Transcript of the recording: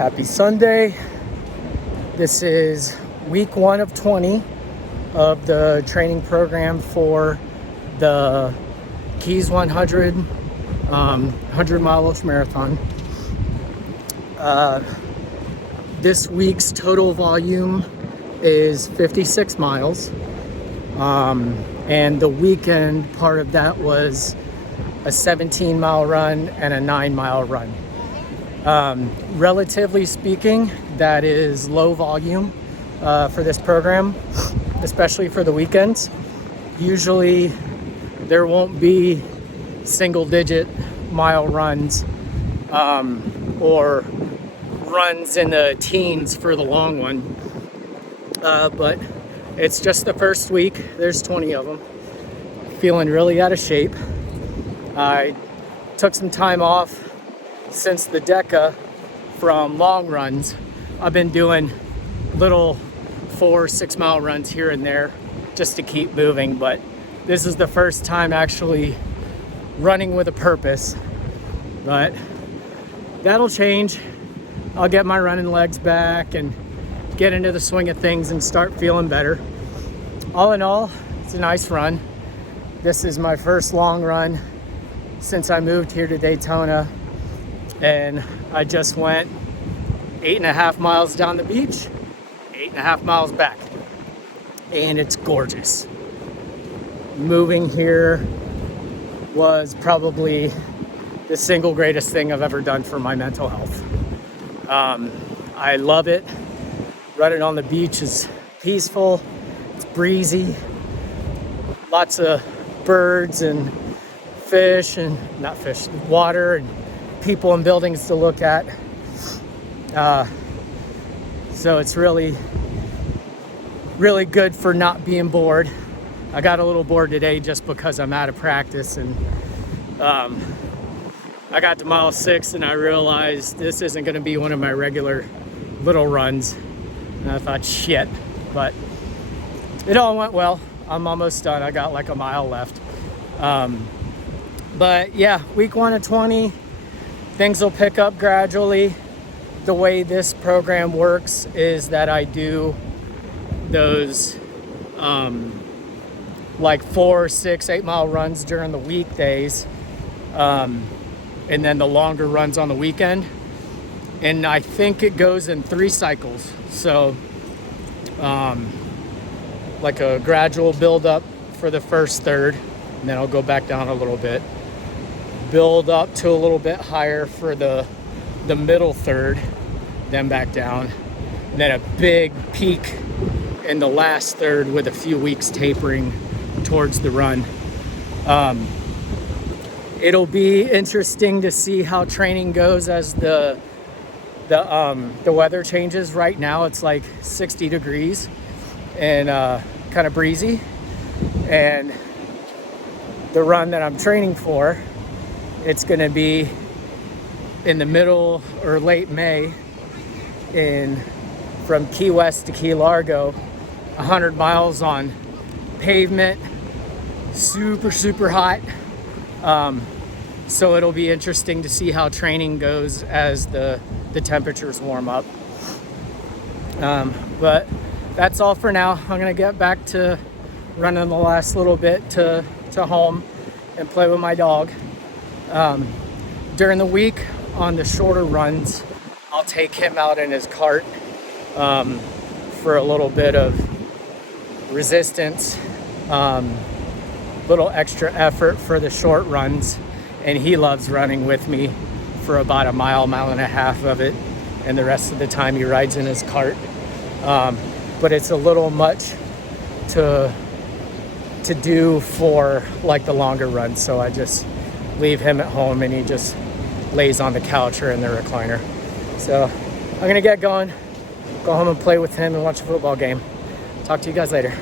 Happy Sunday. This is week 1 of 20 of the training program for the Keys 100 100-mile ultramarathon. This week's total volume is 56 miles. And the weekend part of that was a 17-mile run and a 9-mile run. Relatively speaking, that is low volume for this program, especially for the weekends. Usually there won't be single-digit mile runs or runs in the teens for the long one. But it's just the first week. There's 20 of them. Feeling really out of shape. I took some time off since the DECA from long runs. I've been doing little 4-6 mile runs here and there just to keep moving, but this is the first time actually running with a purpose. But that'll change. I'll get my running legs back and get into the swing of things and start feeling better. All in all, it's a nice run. This is my first long run since I moved here to Daytona, and I just went 8.5 miles down the beach, 8.5 miles back, and it's gorgeous. Moving here was probably the single greatest thing I've ever done for my mental health. I love it. Running on the beach is peaceful, it's breezy, lots of birds and fish, and not fish, water, and people and buildings to look at. So it's really, really good for not being bored. I got a little bored today just because I'm out of practice, and I got to mile 6 and I realized this isn't going to be one of my regular little runs. And I thought, shit, but it all went well. I'm almost done. I got like a mile left. But yeah, week 1 of 20, things will pick up gradually. The way this program works is that I do those like 4, 6, 8 mile runs during the weekdays, and then the longer runs on the weekend. And I think it goes in 3 cycles. So like a gradual build up for the first third, and then I'll go back down a little bit, build up to a little bit higher for the middle third, then back down, and then a big peak in the last third with a few weeks tapering towards the run. It'll be interesting to see how training goes as the weather changes. Right now it's like 60 degrees and kind of breezy, and the run that I'm training for, it's going to be in the middle or late May from Key West to Key Largo, 100 miles on pavement, super hot. So it'll be interesting to see how training goes as the temperatures warm up. But that's all for now. I'm gonna get back to running the last little bit to home and play with my dog. During the week on the shorter runs, I'll take him out in his cart for a little bit of resistance, little extra effort for the short runs, and he loves running with me for about a mile and a half of it, and the rest of the time he rides in his cart. But it's a little much to do for like the longer runs, so I just leave him at home and he just lays on the couch or in the recliner. So I'm gonna get going, go home and play with him and watch a football game. Talk to you guys later.